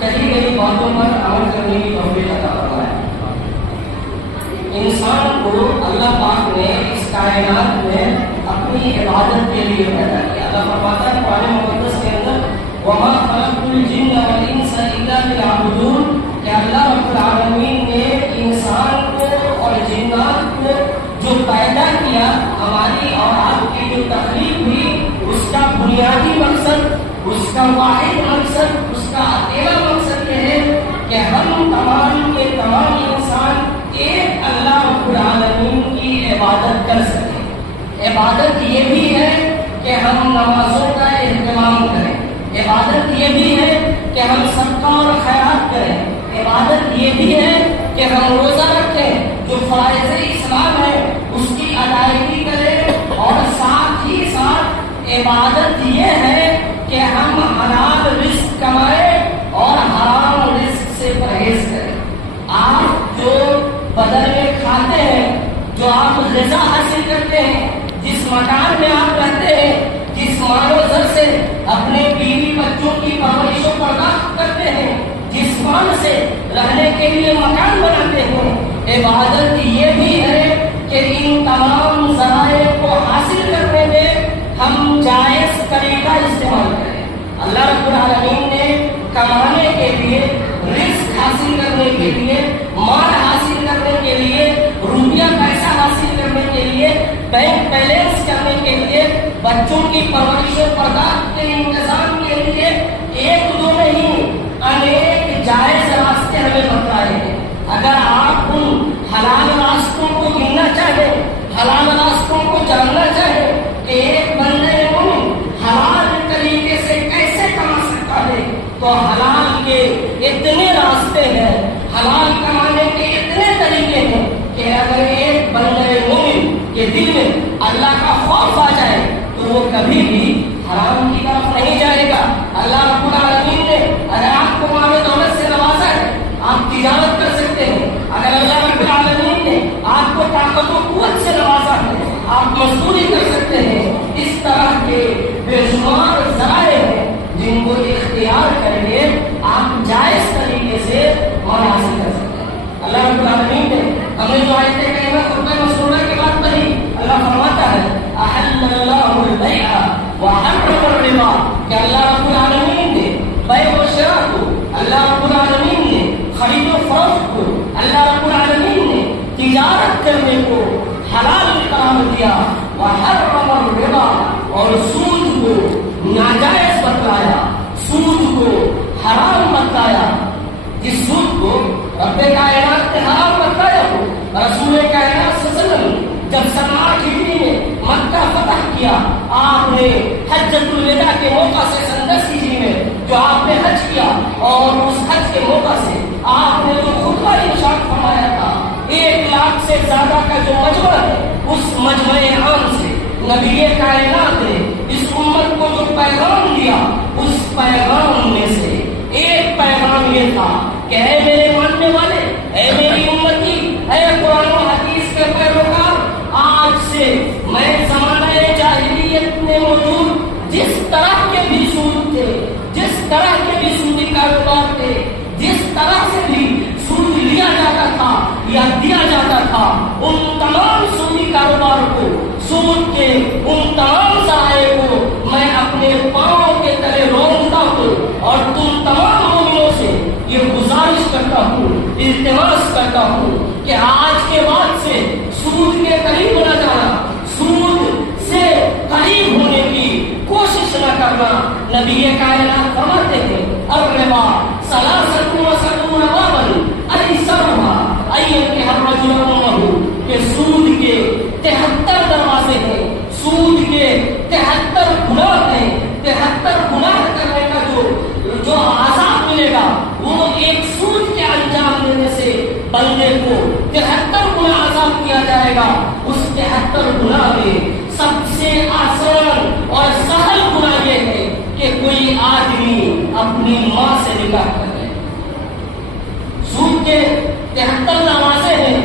کہی گئی باتوں پر عمل کرنے کی توفیق عطا فرمائے۔ انسان کو اللہ پاک نے اس کائنات میں اپنی عبادت کے لیے پیدا کیا۔ اللہ فرماتا ہے قرآن مقدس کے اندر وَمَا خَلَقْتُ الْجِنَّ وَالْإِنسَ إِلَّا لِيَعْبُدُونَ، کہ اللہ رب العالمین نے انسان کو اور جنات کو جو پیدا کیا، ہماری اور آپ کی جو تخلیق ہوئی، اس کا بنیادی مقصد، اس کا واحد مقصد، اس کا اکیلا مقصد یہ ہے کہ ہم تمام کے تمام انسان ایک اللہ رب العالمین کی عبادت کر سکیں۔ عبادت یہ بھی ہے کہ ہم نمازوں کا اہتمام کریں، عبادت یہ بھی ہے کہ ہم صدقہ اور خیرات کریں، عبادت یہ بھی ہے کہ ہم روزہ رکھیں، جو فرائض اسلام ہے اس کی ادائیگی کریں، اور ساتھ ہی ساتھ عبادت یہ ہے کہ ہم حلال رزق کمائیں اور حرام رزق سے پرہیز کریں۔ آپ جو بدن میں کھاتے ہیں، جو آپ غذا حاصل کرتے ہیں، جس مکان میں آپ رہتے ہیں، جس مال و زر سے اپنے بیوی بچوں کی پرورش و پرداخت کرتے ہیں، جس مال سے رہنے کے لیے مکان بناتے ہیں، عبادت یہ بھی ہے کہ ان تمام ذرائع کو حاصل کرنے میں ہم جائز طریقہ استعمال کریں۔ اللہ رب العالمین نے کمانے کے لیے، رزق حاصل کرنے کے لیے، مال حاصل کرنے کے لیے، روپیہ پیسہ حاصل کرنے کے لیے، بینک بیلنس کرنے کے لیے، بچوں کی پرورش و پرداخت کے انتظام کے لیے ایک دو نہیں، انیک جائز راستے ہمیں بتائے ہیں۔ اگر آپ ان حلال راستوں کو گننا چاہیں، حلال راستوں کو جاننا چاہیں کہ ایک بندے مومن حلال طریقے سے کیسے کما سکتا ہے، تو حلال کے اتنے راستے ہیں، حلال کمانے کے اتنے طریقے ہیں کہ اگر ایک بندے مومن کے دل میں اللہ کا خوف آ جائے تو وہ کبھی بھی حرام کی طرف نہیں جائے گا۔ اللہ رب العالمین نے اگر آپ کو مال و دولت سے نوازا ہے، آپ تجارت کر سکتے ہیں۔ اگر اللہ رب العالمین نے آپ کو طاقت و قوت سے نوازا ہے، آپ مزدوری کر سکتے ہیں۔ اس طرح کے بے شمار ذرائع ہیں جن کو اختیار کر کے آپ جائز طریقے سے مال حاصل کر سکتے ہیں۔ اللہ رب العالمین نے ہمیں جو آیت کریمہ خطبہ مسعودہ کے بعد پڑھی، اللہ فرماتا ہے احل اللہ البیع وحرم الربا، کہ اللہ رب العالمین نے بیع و شراء کو، اللہ رب العالمین نے خرید و فروخت کو، اللہ رب العالمین نے تجارت کرنے کو حلال قرار دیا، وحرم الربا، اور سود کو ناجائز بتلایا، سود کو حرام بتلایا۔ جس سود کو رب کائنات نے حرام بتلایا ہو، رسول کائنات صلی اللہ علیہ وسلم جب 8 ہجری میں مکہ فتح کیا، آپ نے حجۃ الوداع کے موقع سے 10 ہجری میں جو آپ نے حج کیا، اور اس حج کے موقع سے آپ نے جو خطبہ ارشاد فرمایا تھا، 1 لاکھ سے زیادہ کا جو مجمع ہے، اس مجمع عام سے نبی کائنات نے اس امت کو جو پیغام دیا، اس پیغام میں سے ایک پیغام یہ تھا کہ اے میرے ماننے والے، اے میری امتی، اے قرآن و حدیث کے پیروکار، آج سے میں زمانہ جاہلیت میں موجود جس طرح کے بھی سود تھے، جس طرح کے بھی سودی کاروبار تھے، جس طرح سے بھی سود لیا جاتا تھا یا دیا جاتا تھا، ان تمام سودی کاروبار کو، سود کے ان تمام ذرائع کو میں اپنے پاؤں کے تلے رونتا ہوں، اور تم تمام مومنوں سے یہ گزارش کرتا ہوں، التماس کرتا ہوں کہ آج کے بعد سے سود کے قریب نہ جانا، سود سے قریب ہونے کی کوشش نہ کرنا۔ نبی کائنات فرماتے ہیں الربا ثلاثۃ وسبعون بابا ایسرها ان ينكح الرجل امه، کہ سود کے 73 دروازے ہیں، سود کے 73 گناہ ہیں، 73 گناہ کرنے کا جو عذاب ملے گا، وہ ایک سود کے انجام دینے سے بندے کو 73 گنا عذاب کیا جائے گا۔ اس 73 گناہ میں سب سے آسان اور سہل گناہ یہ ہے کہ کوئی آدمی اپنی ماں سے نکاح کر لے۔ سود کے 73 دروازے ہیں،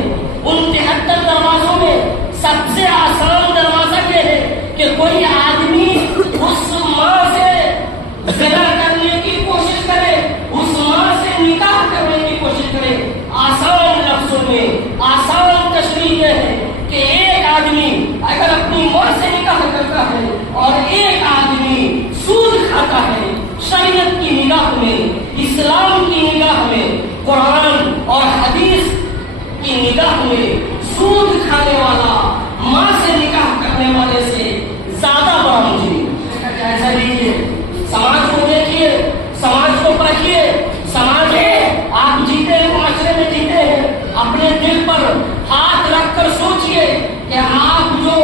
ان 73 دروازوں میں سب سے آسان دروازہ یہ ہے کہ کوئی آدمی اس ماں سے زنا کرنے کی کوشش کرے، اس ماں نگاہ میں، اسلام کی نگاہ میں، قرآن اور حدیث کی نگاہ میں سود کھانے والا، ماں سے نکاح کرنے والے سے زیادہ بڑا مجرم۔ ایسا لیجیے، سماج کو دیکھیے، سماج کو پرکھیے، سماج ہے، آپ جیتے ہیں، معاشرے میں جیتے ہیں، اپنے دل پر ہاتھ رکھ کر سوچئے کہ آپ جو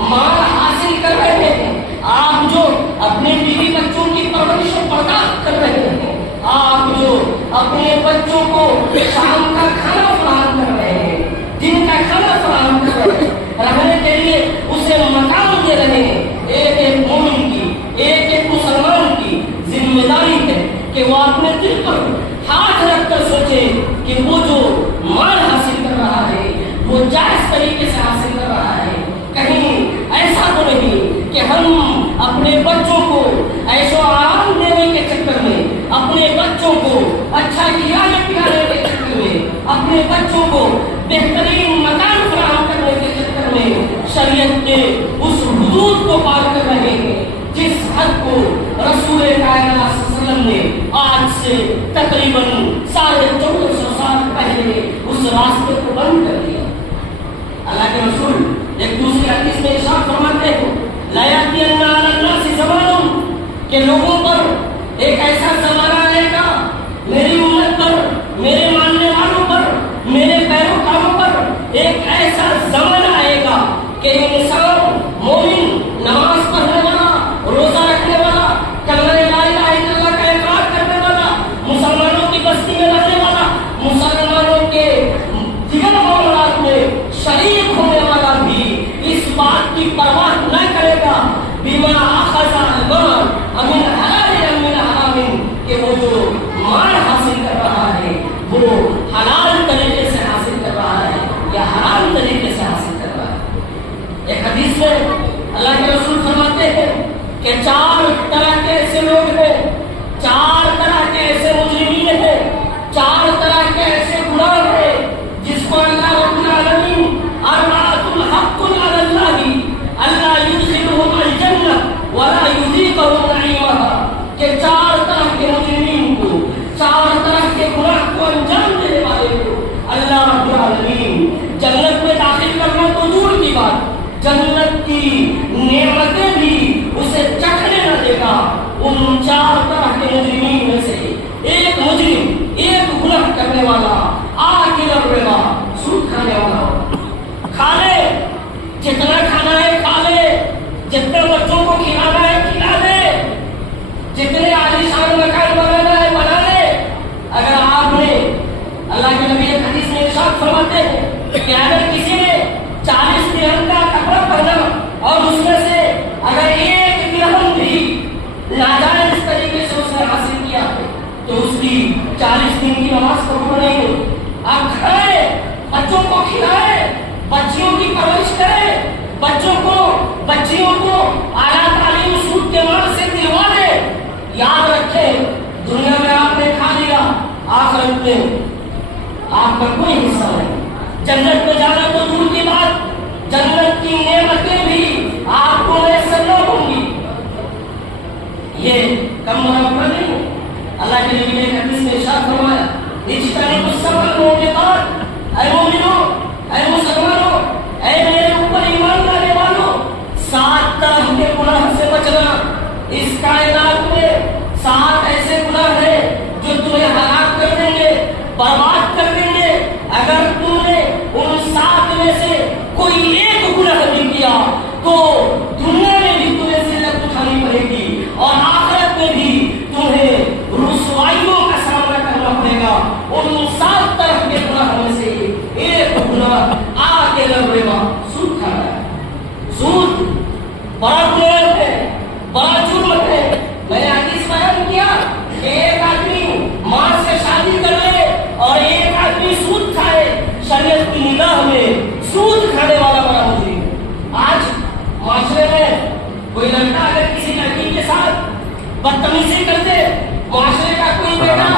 مال حاصل کر رہے ہیں، آپ جو اپنے بیوی بچوں کی پرورش و برداشت کر رہے ہیں، آپ جو اپنے بچوں کو شام کا کھانا فراہم کر رہے ہیں، دن کا کھانا فراہم کر رہے ہیں، رہنے کے لیے اسے مکان دے رہے ہیں، ایک ایک مومن کی، ایک ایک مسلمان کی ذمہ داری ہے کہ وہ اپنے دل پر ہاتھ رکھ کر سوچے کہ وہ جو مال حاصل کر رہا ہے وہ جائز طریقے سے حاصل کر رہا ہے۔ کہیں ایسا تو نہیں کہ ہم اپنے بچوں کو ایسو آرام دینے کے چکر میں، اپنے بچوں کو اچھا کھلانے پلانے کے چکر میں، اپنے بچوں کو بہترین مکان فراہم کرنے کے چکر میں شریعت کے اس حدود کو پار کر رہے ہیں جس حد کو رسول کائنات صلی اللہ علیہ وسلم نے آج سے تقریباً 1450 سال پہلے اس راستے کو بند کر دیا۔ اللہ کے رسول ایک دوسری حدیث میں ارشاد فرماتے ہیں، لا یأتین علی الناس زمان، کہ لوگوں پر ایک ایسا زمانہ آئے گا، میری امت پر، میرے ماننے والوں پر، میرے پیروکاروں پر ایک ایسا زمانہ آئے گا کہ انسان مومن، نماز پڑھنے والا، روزہ رکھنے والا، کلمہ لا الہ الا اللہ کا اقرار کرنے والا، مسلمانوں کی بستی میں رہنے والا، مسلمانوں کے دیگر معاملات میں شریک ہونے والا بھی اس بات کی پرواہ نہ کرے گا بما اخذ المال امن حلال امن حرام، کہ وہ جو مال حاصل کر رہا ہے وہ حلال طریقے سے حاصل کر رہا ہے یا حرام طریقے سے حاصل کر رہا ہے۔ ایک حدیث میں اللہ کے رسول فرماتے ہیں کہ 4 طرح کے ایسے لوگ ہیں، 4 طرح کے ایسے مجرمین ہیں، 4 طرح کے ایسے گناہ ہیں جس کو اللہ رب العالمین اربعۃ حق علی اللہ اللہ یدخلهم الجنہ ولا یذیقهم نعیمها، کہ 4 طرح کے مجرمین کو، 4 طرح کے گناہ کو انجام دینے والے کو اللہ رب العالمین جنت میں داخل کرنا تو دور کی بات، جنت کی نعمتیں بھی اسے چکھنے نہ دے گا۔ ان 4 طرح کے مجرمین میں سے ایک مجرم، ایک گناہ کرنے والا، آکل الربا، سود کھانے والا، کھا لے جتنا کھانا ہے کھا لے، جتنے بچوں کو کھلانا ہے کھلا لے، جتنے عالیشان مکان بنانا ہے بنا لے۔ اگر آپ نے، اللہ کے نبی حدیث میں ارشاد فرماتے ہیں کہ اگر کسی نے 40 درہم کا کپڑا پہنا اور اس میں سے اگر 1 درہم بھی ناجائز طریقے سے اس نے حاصل کیا تو اس کی 40 دن کی نماز قبول نہیں ہوگی۔ آپ کھائے، بچوں کو کھلائے، بچیوں کی پرورش کرے، بچیوں کو اعلیٰ تعلیم سود کے مال سے دلوا دے۔ یاد رکھیں، دنیا میں آپ نے کھا لیا، آخرت میں آپ کا کوئی حصہ نہیں۔ جنت میں جانا تو دور کی بات، جنت کی نعمتیں بھی آپ کو میسر نہ ہوں گی۔ یہ کم مرتبہ نہیں ہے۔ اللہ کے نبی نے حدیث میں ارشاد فرمایا، اجتنبوا السبع الموبقات، اے مومنو، اے مسلمانوں، اے میرے اوپر ایمان لانے والوں، 7 طرح کے گناہ سے بچنا۔ اس کائنات میں 7 ایسے گناہ ہیں جو تمہیں ہلاک کر دیں گے، برباد کر دیں گے۔ اگر تم نے ان 7 میں سے کوئی ایک گناہ بھی کیا تو دنیا میں بھی تمہیں ذلت اٹھانی پڑے گی اور آخرت میں بھی تمہیں رسوائیوں کا سامنا کرنا پڑے گا۔ ان 7 طرح کے گناہ میں سے ایک گناہ آکل الربا، سود کھانا ہے۔ سود بڑا گناہ ہے، بڑا جرم ہے۔ میں نے حدیث بیان کیا کہ ایک آدمی ماں سے شادی کر لے اور ایک آدمی سود کھائے، شریعت کی نگاہ میں سود کھانے والا بڑا مجرم۔ آج معاشرے میں کوئی لڑکا اگر کسی لڑکی کے ساتھ بدتمیزی کر دے، معاشرے کا کوئی بیٹا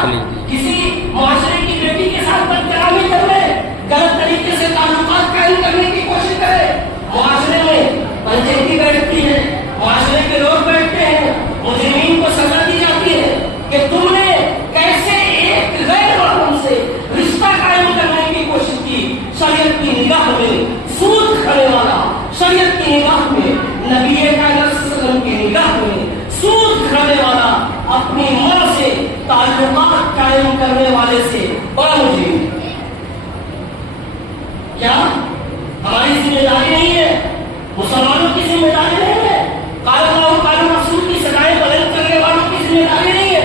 کسی معاشرے کی بیٹی کے ساتھ بدکلامی کر لے، غلط طریقے سے تعلقات قائم کرنے کی کوشش کرے، معاشرے میں پنچیتی بیٹھتی ہے، معاشرے کے لوگ بیٹھتے ہیں، مجرمین کو سزا دی جاتی ہے کہ تم نے قائم کرنے والے سے بڑا مجرم ہے؟ کیا ہماری ذمہ داری نہیں ہے؟ مسلمانوں کی ذمہ داری نہیں ہے؟ قال اللہ و قال رسول کی سزائیں بلند کرنے والوں کی ذمہ داری نہیں ہے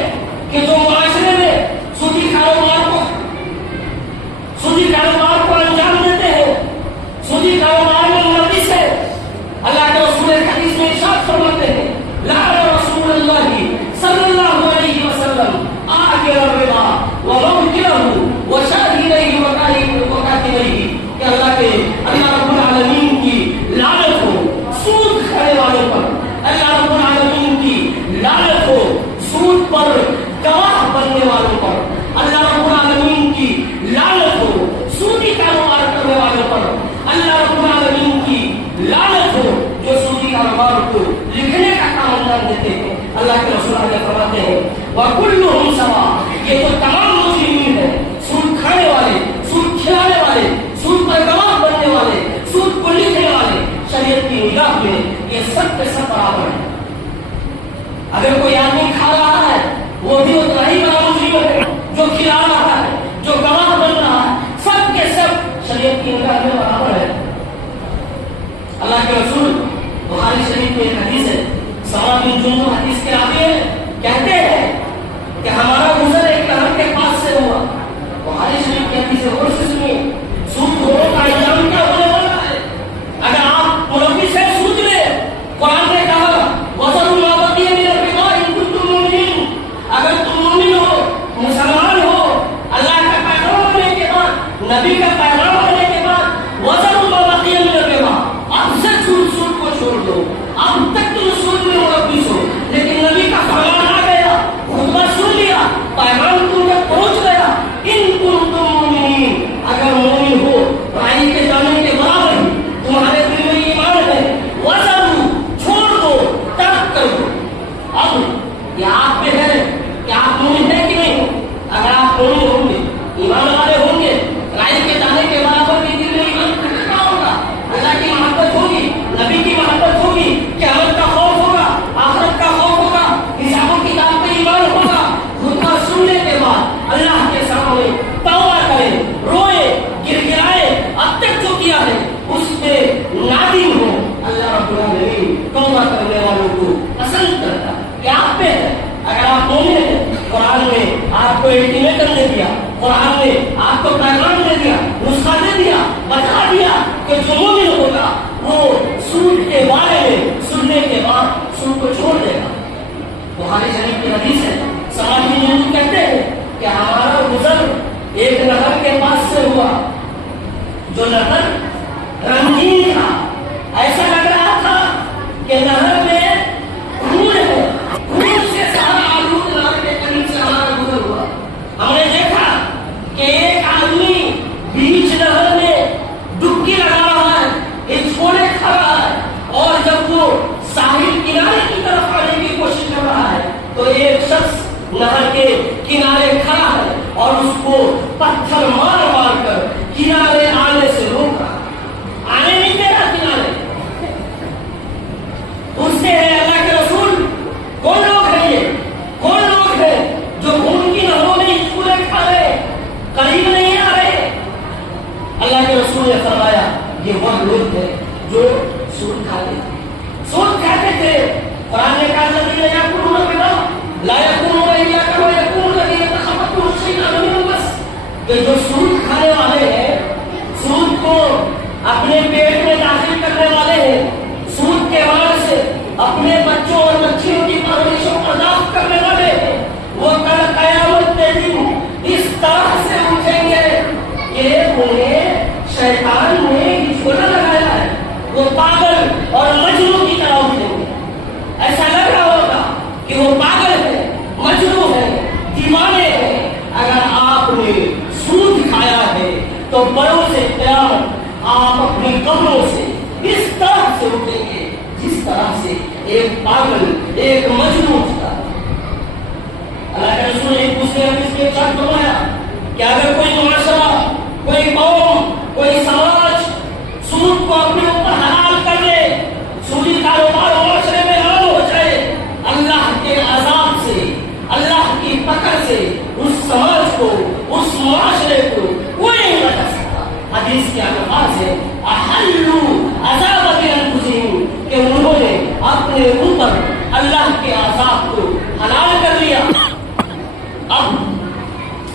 کہ جو معاشرے میں سودی کاروبار کو انجام دیتے ہیں، سودی کاروبار میں ملوث ہے، اللہ کے رسول حدیث میں ارشاد فرماتے ہیں لعن رسول اللہ صلی اللہ علیہ وسلم آکل الربا وموکلہ وشاہدیہ وکاتبیہ، کہ اللہ رب العالمین کی لعنت ہو سود کھانے والوں پر، اللہ رب العالمین کی لعنت ہو سود پر گواہ بننے والوں پر، اللہ رب العالمین کی لعنت ہو سودی کاروبار کرنے والوں پر، اللہ رب العالمین کی لعنت ہو جو سودی کاروبار کو لکھنے کا کام انجام دیتے ہیں۔ اللہ کے رسول اللہ فرماتے ہیں وَكُلُّهُمْ سَوَاءٌ، یہ تو تمام مجرمین ہیں، سود کھانے والے، سود کھلانے والے، سود پر گواہ بننے والے، سود کو لکھنے والے، شریعت کی نگاہ میں یہ سب کے سب برابر ہیں۔ اگر کوئی آدمی کھا رہا ہے وہ بھی اتنا ہی بڑا مجرم ہے جو کھلا رہا ہے، جو گواہ بن رہا ہے، سب کے سب شریعت کی نگاہ میں برابر ہے۔ اللہ کے رسول بخاری شریف میں ایک حدیث ہے، سمرہ بن جندب حدیث کے راوی ہیں، کہتے ہیں کہ ہمارا گزر ایک نہر کے پاس سے ہوا۔ بخاری شریف کی حدیث ہے، اور سے سنیے سود کھوروں کا انجام کیا ہونے والا ہے۔ اگر آپ ملوث ہیں سود میں، قرآن نے کہا وَذَرُوا مَا بَقِيَ مِنَ الرِّبَا إِن كُنتُم مُؤْمِنِينَ، اگر تم مومن ہو، مسلمان ہو، اللہ کا پیغام ہونے کے بعد، نبی کا پیغام ہونے کے بعد وَذَرُوا مَا بَقِيَ مِنَ الرِّبَا، اب سے سود کو چھوڑ دو، اب تک تم سود میں ملوث ہو، لیکن نبی کا فرمان آ گیا، خطبہ سن لیا، پیغام تم تک پہنچ گیا، ان کنتم مومنین، اگر مومن ہو رائی کے جانے کے برابر ہی تمہارے دل میں ایمان ہے، وَذَرُوا، چھوڑ دو، ترک کر دو۔ اب یہ آپ پہ ہے کہ آپ مومن ہیں کہ نہیں؟ اگر آپ مومن ہوں گے، ایمان والے ہوں گے، رائی کے جانے کے برابر بھی دل میں ایمان کتنا ہوگا، اللہ کی محبت ہوگی، نبی کی محبت ہوگی، قیامت کا خوف ہوگا، آخرت کا خوف ہوگا، حساب و کتاب پہ ایمان ہوگا، خطبہ سننے کے بعد اللہ کے سامنے توبہ کرے، روئے، گر گرائے، اب تک جو کیا ہے اس پہ نادم ہو۔ اللہ رب العالمین توبہ کرنے والوں کو پسند کرتا ہے۔ کیا آپ پہ ہے؟ اگر آپ مومن ہیں، قرآن نے آپ کو الٹیمیٹم دے دیا، قرآن نے آپ کو پیغام دے دیا، نسخہ دے دیا، بتا دیا کہ جو مومن ہوگا وہ سود کے بارے میں سننے کے بعد سود کو چھوڑ دے گا۔ بخاری شریف کی حدیث ہے، سمرہ بن جندب کہتے ہیں کہ ہمارا گزر ایک نہر کے پاس سے ہوا، جو نہر رنگین تھا، ایسا لگ رہا تھا کہ نہر میں خون ہے، خون سے سارا آلود نہر کے قریب سے ہمارا گزر ہوا۔ ہم نے دیکھا کہ ایک آدمی بیچ نہر میں ڈبکی لگا رہا ہے، ایک چھوڑے کھا رہا ہے، اور جب وہ ساحل کنارے کی طرف آنے کی کوشش کر رہا ہے تو ایک شخص نہر کے کنارے کھڑا ہے اور اس کو پتھر مار مار کر کنارے آنے سے روک رہا، آنے نہیں دے رہا کنارے۔ اس سے ہے اللہ کے رسول، کون لوگ ہیں یہ؟ کون لوگ ہیں جو خون کی نہروں میں چھولے کھا رہے، قریب نہیں آ رہے؟ اللہ کے رسول نے فرمایا یہ وہ لوگ ہیں جو سود کھاتے تھے، سود کھاتے تھے۔ قرآن نے کہا الذین یأکلون الربا لا یقومون الا کما یقوم الذی یتخبطہ الشیطان من المس، کہ جو سود کھانے والے ہیں، سود کو اپنے پیٹ میں داخل کرنے والے ہیں، سود کے بعد سے اپنے بچوں اور بچیوں کی پرورشوں برداشت کرنے والے ہیں، وہ کل قیامت کے دن اس طرح سے اٹھیں گے کہ انہیں شیطان نے جھولا لگایا ہے، وہ پاگل اور مجنون کی طرح اٹھیں گے۔ ایسا لگ رہا ہوگا کہ وہ پاگل ہے، مجنون ہے، دیوانے ہیں۔ اگر آپ نے سود کھایا ہے تو بروز قیامت آپ اپنی قبروں سے اس طرح سے اٹھیں گے جس طرح سے ایک پاگل، ایک مجنون اٹھتا ہے۔ اللہ کے رسول نے دوسرے حدیث میں ارشاد فرمایا کہ اگر کوئی معاشرہ، کوئی قوم، کوئی سماج سود کو اپنے اوپر حلال کر لے، سودی کاروبار معاشرے میں عام ہو جائے، اللہ کے عذاب سے، اللہ کی پکڑ سے اس سماج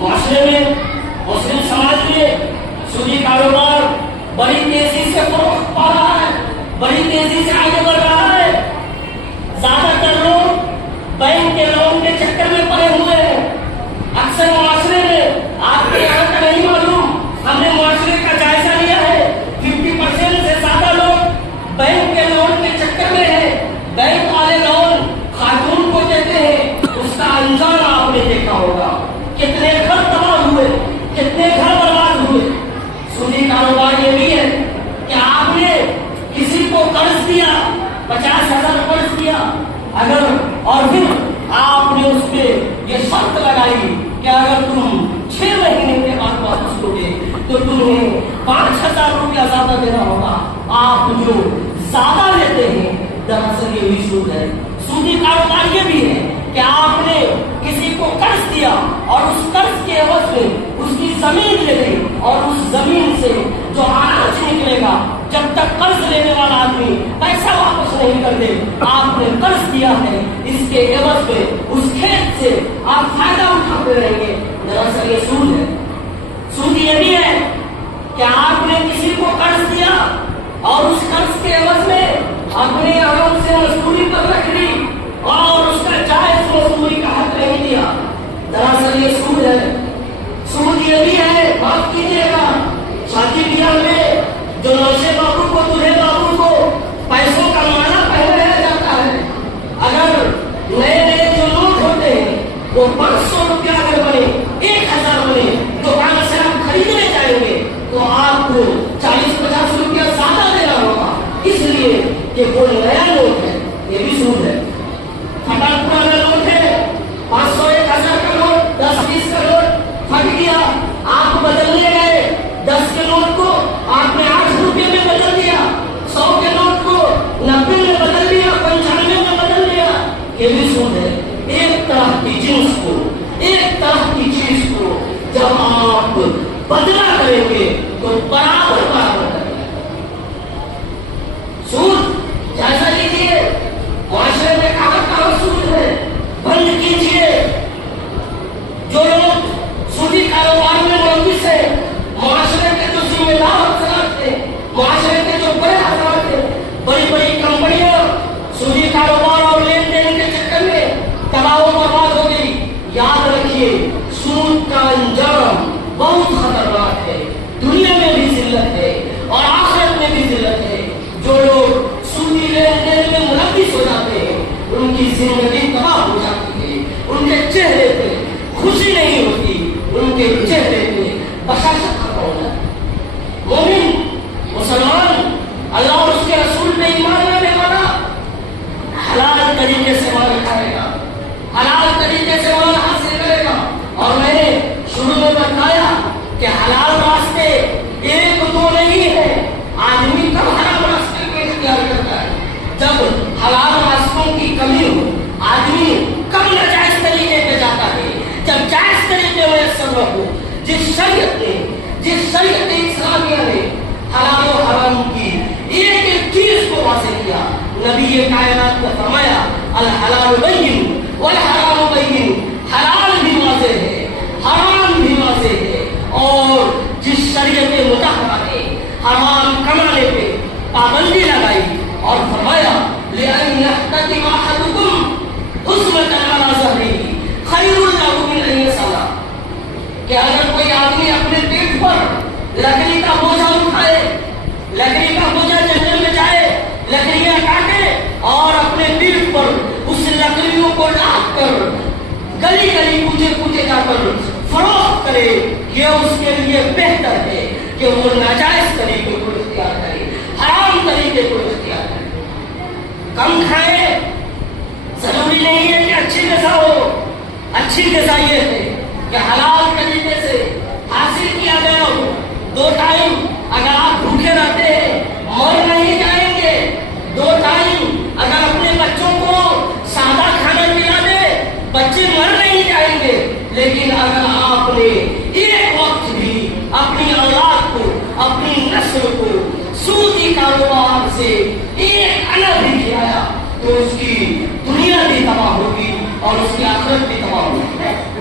معاشرے میں مسلم سماج میں سودی کاروبار بڑی تیزی سے فروخت پا رہا ہے، بڑی تیزی سے آگے بڑھ رہا ہے. زیادہ تر لوگ بینک کے لون کے چکر میں پڑے ہوئے ہیں. اکثر معاشرے میں آپ کے یہاں کا نہیں معلوم، ہم نے معاشرے کا جائزہ لیا ہے، 50% سے زیادہ لوگ بینک کے لون کے چکر میں ہیں. بینک والے لون خاتون کو دیتے ہیں، اس کا انجام آپ نے دیکھا ہوگا. کتنے گھر تباہ ہوئے، کتنے گھر برباد ہوئے. سودی کاروبار یہ بھی ہے کہ آپ نے کسی کو قرض دیا، 50,000 قرض دیا، اگر اور پھر آپ نے اس پہ یہ شرط لگائی کہ اگر تم 6 مہینے کے بعد واپس ہوگے تو تمہیں 5,000 روپیہ زیادہ دینا ہوگا. آپ جو زیادہ لیتے ہیں دراصل یہ بھی سود ہے. سودی کاروبار یہ بھی ہے کہ آپ نے کسی کو قرض دیا اور اس قرض کے عوض میں اس کی زمین لے گئی، اور اس زمین سے جو اناج نکلے گا، جب تک قرض لینے والا آدمی پیسہ واپس نہیں کر دے، آپ نے قرض دیا ہے، اس کے عوض میں اس کھیت سے آپ فائدہ اٹھاتے رہیں گے. دراصل یہ سود ہے. سود یہ بھی ہے کہ آپ نے کسی کو قرض دیا اور اس قرض کے عوض میں اپنے عوام سے مزدوری پر رکھ لی اور اس کا جائز مزدوری کا حق نہیں دیا. دراصل یہ سود ہے. سود یہ بھی ہے، معاف کیجیے گا، شادی بیاہ میں جو نوشے بابو کو، دلہے بابو کو پیسوں کا مالا پہنایا جاتا ہے، اگر نئے نئے جو نوٹ ہوتے ہیں وہ 500 روپیہ اگر بنے، 1,000 بنے، دکان سے آپ خریدنے جائیں گے تو آپ کو 40-50 روپیہ زیادہ دینا ہوگا، اس لیے کہ وہ نیا نوٹ ہے. یہ بھی سود ہے. پھٹا پرانا نوٹ ہے، 500-1,000 کا نوٹ، 10-20 کا نوٹ پھٹ گیا، آپ بدلنے گئے، 10 کے نوٹ کو آپ نے 8 روپے میں بدل دیا، 100 کے نوٹ کو 90 میں بدل دیا، 95 میں بدل دیا. یہ بھی سود ہے. ایک طرح کی جنس کو، ایک طرح کی چیز کو جب آپ بدلا کریں گے تو برابر کریں گے. سود جیسا لیجیے، معاشرے میں کہاں سود ہے، بند کیجیے. جو لوگ سودی کاروبار میں ملوث ہیں، معاشرے کے جو ذمہ دار افراد تھے، معاشرے کے جو بڑے افراد تھے، بڑی بڑی کمپنیاں سودی کاروبار اور لین دین کے چکر میں تباہ و برباد ہو گئی. یاد رکھیے، سود کا انجام بہت خطرناک ہے. دنیا میں بھی ذلت ہے اور آخرت میں بھی ذلت ہے. جو لوگ سودی لین دین میں ملوث ہو جاتے ہیں ان کی زندگی تباہ ہو جاتی ہے. ان کے چہرے پہ خوشی نہیں ہوتی، ان کے چہرے پہ بشاشت ختم ہو جاتی ہے. مومن، مسلمان، اللہ اور اس کے رسول پہ ایمان لانے والا حلال طریقے سے مال کھائے گا، حلال طریقے سے مال حاصل کرے گا. اور میں نے شروع میں بتایا کہ حلال راستے 1-2 نہیں ہے. آدمی کب حرام راستے کو اختیار کرتا ہے؟ جب حلال راستوں کی کمی ہو. آدمی کب ناجائز طریقے پہ جاتا ہے؟ جب جائز طریقے میسر نہ ہو. جس شریعت اسلامیہ نے حلال و حرام کی ایک ایک چیز کو واضح کیا. نبی کائنات نے فرمایا الحلال بین والحرام بین. حلال بھی واضح ہے، حرام بھی واضح ہے. اور جس شریعت مطہرہ نے حرام کمانے پہ پابندی لگائی اور فرمایا لأن يحتكم أحدكم حزمة على ظهره خير له من أن يسعى. کہ اگر کوئی آدمی اپنے پیٹ پر لکڑی کا بوجھا اٹھائے، لکڑی کا بوجھا جنگل میں جائے، لکڑیاں کاٹے اور اپنے پیٹ پر اس لکڑیوں کو لاد کر گلی گلی کوچے کوچے جا کر فروخت کرے، یہ اس کے لیے بہتر ہے کہ وہ ناجائز طریقے کو اختیار کرے، حرام طریقے کو اختیار کرے. کم کھائے، ضروری نہیں ہے کہ اچھی غذا ہو. اچھی غذا یہ ہے کہ حلال طریقے سے حاصل کیا گیا ہو. 2 ٹائم اگر آپ بھوکے رہتے ہیں مر نہیں جائیں گے. 2 ٹائم اگر اپنے بچوں کو سادہ کھانا کھلا دے بچے مر نہیں جائیں گے. لیکن اگر آپ نے ایک وقت بھی اپنی اولاد کو، اپنی نسل کو سودی کاروبار سے ایک انا بھی کھلایا تو اس کی دنیا بھی تباہ ہوگی اور اس کی آخرت بھی تباہ ہوگی.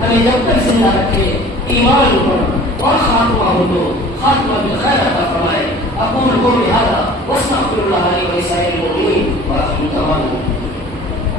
ہمیں جب تک زندہ رکھے ایمان پر اور خاتمہ ہو تو خاتمہ بالخیر عطا فرمائے. اقول قولی هذا واستغفر الله لي ولسائر المؤمنين واخر دعوانا